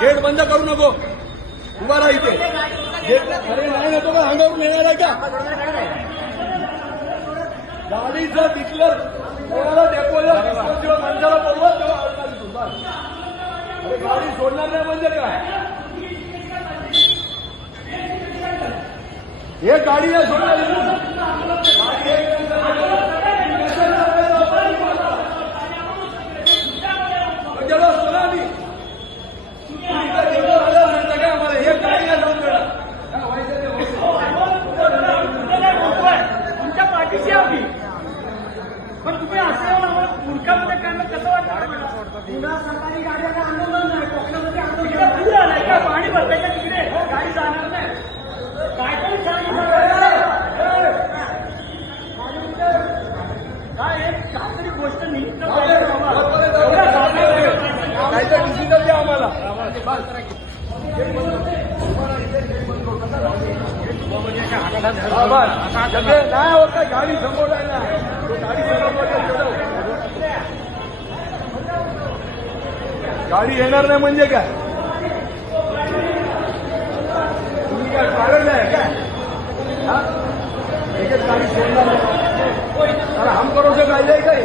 Gate बंद करू नको. उभा राहा इथे. अरे नाही नको का अंगावरून येणार आहे का? गाडीचं डिक्लेअर कोणाला डेपोला गाडी सोडणार नाही म्हणजे काय? हे गाडी या सोडणार हे गाडी तुमच्या पाठीशी पण तुम्ही असं मूर्खामध्ये करणं कसं वाटतं पुन्हा सरकारी गाड्यांना आंदोलन नाही. कोकणामध्ये आंदोलन पूर आलाय का? पाणी भरलंय का तिकडे? गाडी जाणार नाही. काय तरी काय काहीतरी गोष्ट निमित्त पाहिजे बाबा. एवढ्या साध्या- काय तर डिसिजन द्या आम्हाला. नाही होत गाडी समोर गाडी येणार नाही म्हणजे काय? तुम्ही काय कारण आहे काय? एकच गाडी सोडणार नाही. हम करोसे काय काही